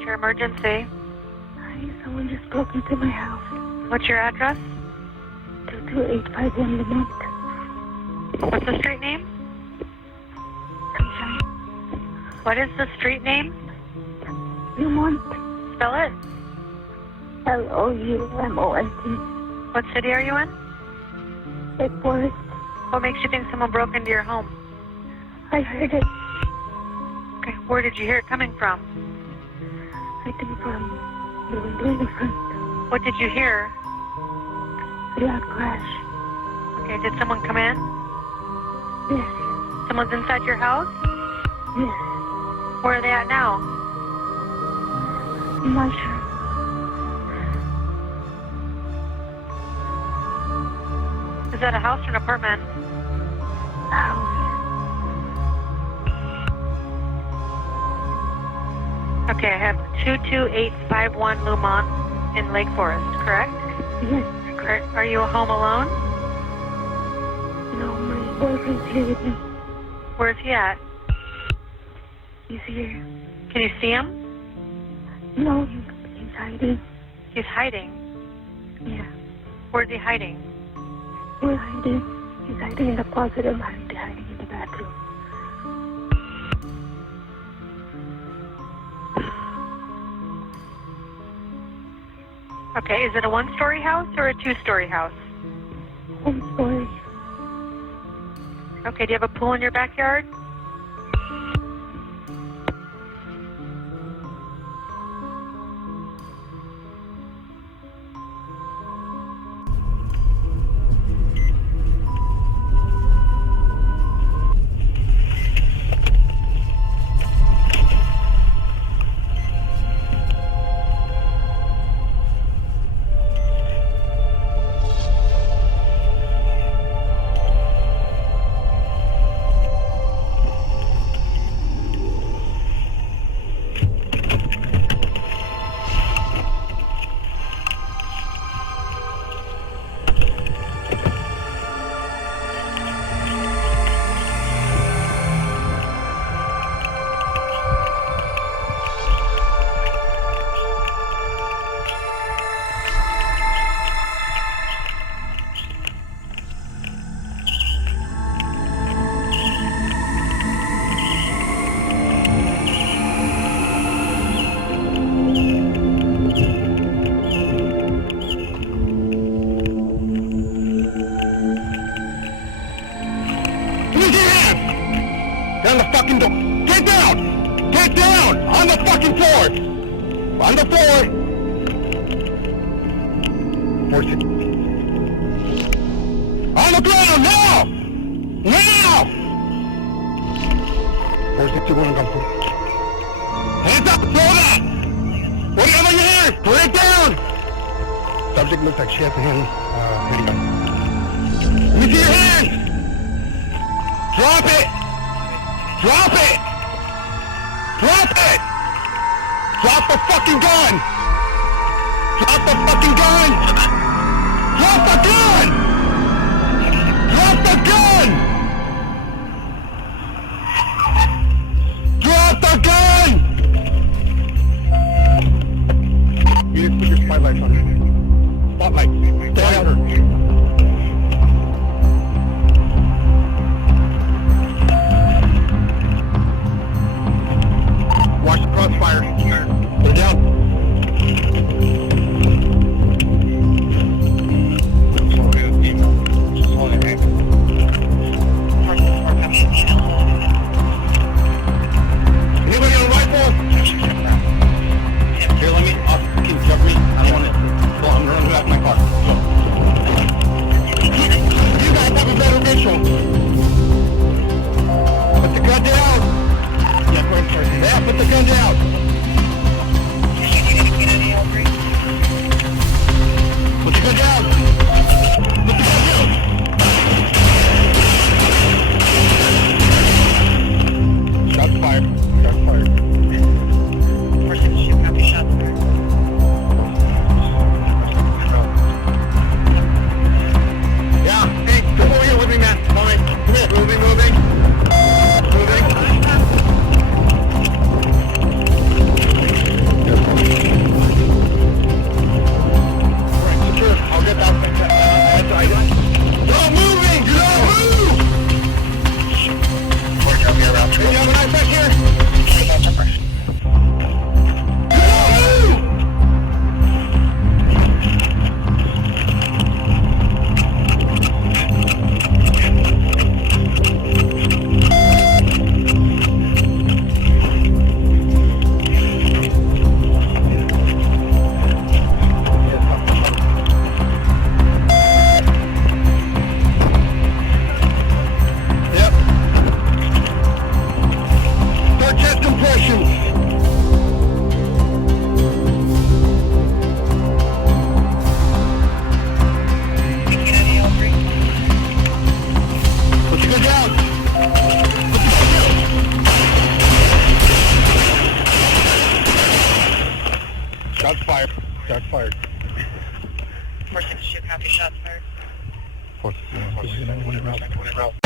What's your emergency? Hi, someone just broke into my house. What's your address? 22851 Lamont. What's the street name? Sunshine. What is the street name? Lamont. Spell it. Loumont. What city are you in? Lake Forest. What makes you think someone broke into your home? I heard it. Okay, where did you hear it coming from? I think from the window in the front. What did you hear? A loud crash. Okay, did someone come in? Yes. Someone's inside your house? Yes. Where are they at now? I'm not sure. Is that a house or an apartment? House. Okay, I have 22851 Lumont in Lake Forest, correct? Yes. Correct. Are you home alone? No, my boyfriend's here with me. Where's he at? He's here. Can you see him? No, he's hiding. He's hiding. Yeah. Where's he hiding? We're hiding. He's hiding in the closet. I'm hiding in the bathroom. Okay, is it a one-story house or a two-story house? Home story. Okay, do you have a pool in your backyard? On the fucking door. Get down! Get down! On the fucking floor! On the floor! Force it. On the ground! Now! Now! Force it to one gun. Hands up! Throw that! What do you have on your hand? Put it down! Subject looks like she has a hand. Pretty gun. Let me see your hands! Drop it! Drop it! Drop it! Drop the fucking gun! Drop the fucking gun! Drop the gun! Drop the gun! Drop the gun! You need to put your spotlight on it. Spotlight. Stay on her. Watch the crossfire. Put it down. Anybody on Shots fired. 462, copy, shots fired. 462, 462,